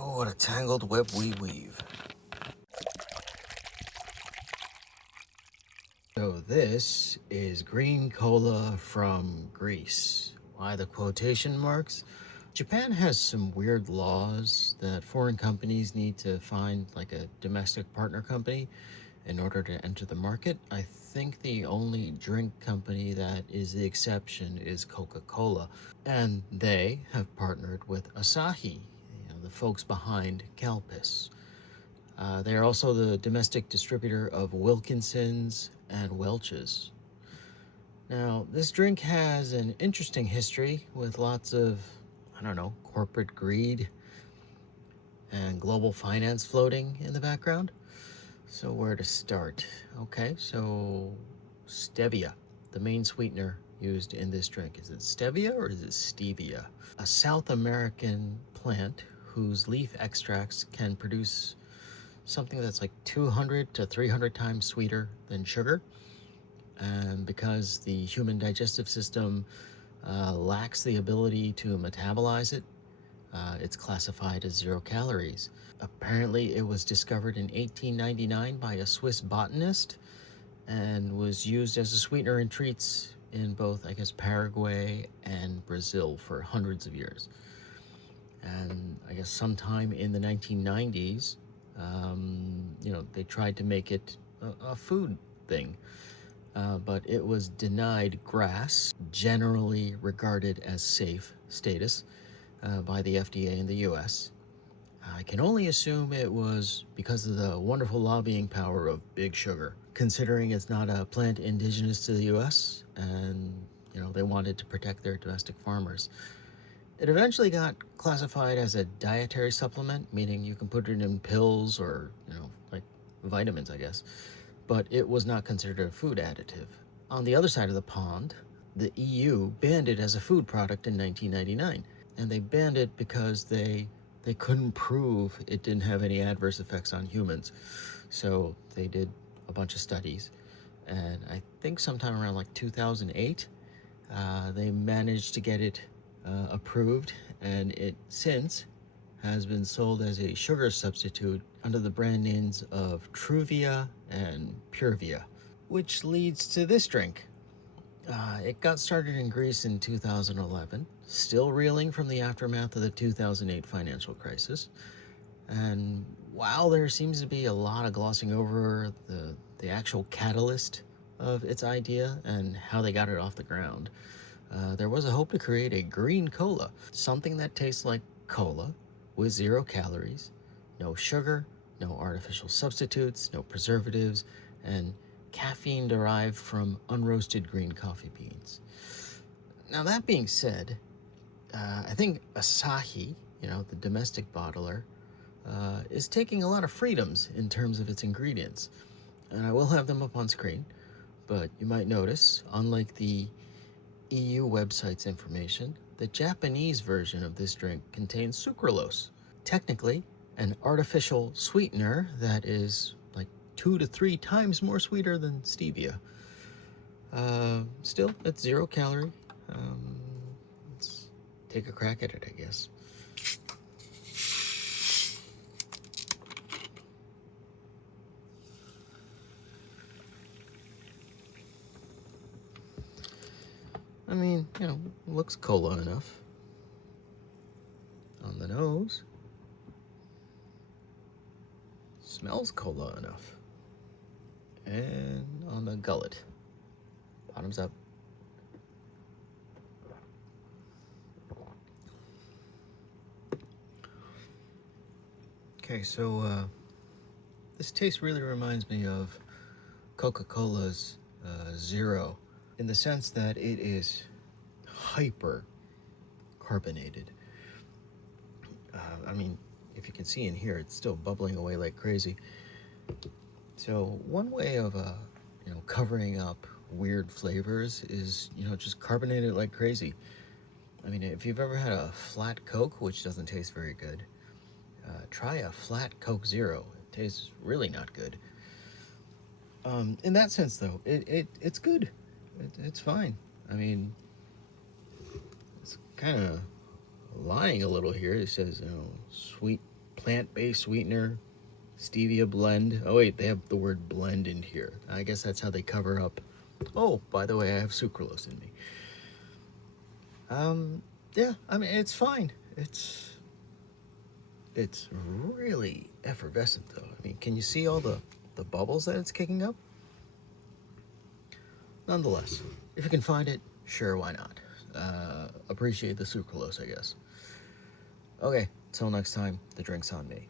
Oh, what a tangled web we weave. So this is green cola from Greece. Why the quotation marks? Japan has some weird laws that foreign companies need to find like a domestic partner company in order to enter the market. I think the only drink company that is the exception is Coca-Cola. And they have partnered with Asahi, the folks behind Calpis. They are also the domestic distributor of Wilkinson's and Welch's. Now, this drink has an interesting history with lots of, corporate greed and global finance floating in the background. So where to start? Okay, so Stevia, the main sweetener used in this drink. Is it Stevia or is it Stevia? A South American plant whose leaf extracts can produce something that's like 200 to 300 times sweeter than sugar. And because the human digestive system lacks the ability to metabolize it, it's classified as 0 calories. Apparently, it was discovered in 1899 by a Swiss botanist and was used as a sweetener in treats in both, Paraguay and Brazil for hundreds of years. And sometime in the 1990s, they tried to make it a food thing. But it was denied GRAS, generally regarded as safe status, by the FDA in the US. I can only assume it was because of the wonderful lobbying power of Big Sugar, considering it's not a plant indigenous to the US, and they wanted to protect their domestic farmers. It eventually got classified as a dietary supplement, meaning you can put it in pills or, like vitamins, I guess. But it was not considered a food additive. On the other side of the pond, the EU banned it as a food product in 1999. And they banned it because they couldn't prove it didn't have any adverse effects on humans. So they did a bunch of studies. And I think sometime around like 2008, they managed to get it approved. And it since has been sold as a sugar substitute under the brand names of Truvia and Purevia, which leads to this drink. It got started in Greece in 2011, still reeling from the aftermath of the 2008 financial crisis. And while there seems to be a lot of glossing over the actual catalyst of its idea and how they got it off the ground, there was a hope to create a green cola, something that tastes like cola with 0 calories, no sugar, no artificial substitutes, no preservatives, and caffeine derived from unroasted green coffee beans. Now, that being said, I think Asahi, the domestic bottler, is taking a lot of freedoms in terms of its ingredients. And I will have them up on screen, but you might notice, unlike the EU website's information, the Japanese version of this drink contains sucralose, technically an artificial sweetener that is like 2 to 3 times more sweeter than stevia. Still, it's 0 calorie. Let's take a crack at it, I guess. I mean, looks cola enough. On the nose. Smells cola enough. And on the gullet. Bottoms up. Okay, so this taste really reminds me of Coca-Cola's Zero, in the sense that it is hyper carbonated. If you can see in here, it's still bubbling away like crazy. So one way of covering up weird flavors is just carbonate it like crazy. If you've ever had a flat Coke, which doesn't taste very good, try a flat Coke Zero. It tastes really not good. In that sense, though, it's good. It's fine. It's kind of lying a little here. It says, sweet plant-based sweetener, stevia blend. Oh wait, they have the word blend in here. I guess that's how they cover up. Oh, by the way, I have sucralose in me. Yeah, I mean, it's fine. It's really effervescent though. I mean, can you see all the bubbles that it's kicking up? Nonetheless, if you can find it, sure, why not? Appreciate the sucralose, I guess. Okay, till next time, the drink's on me.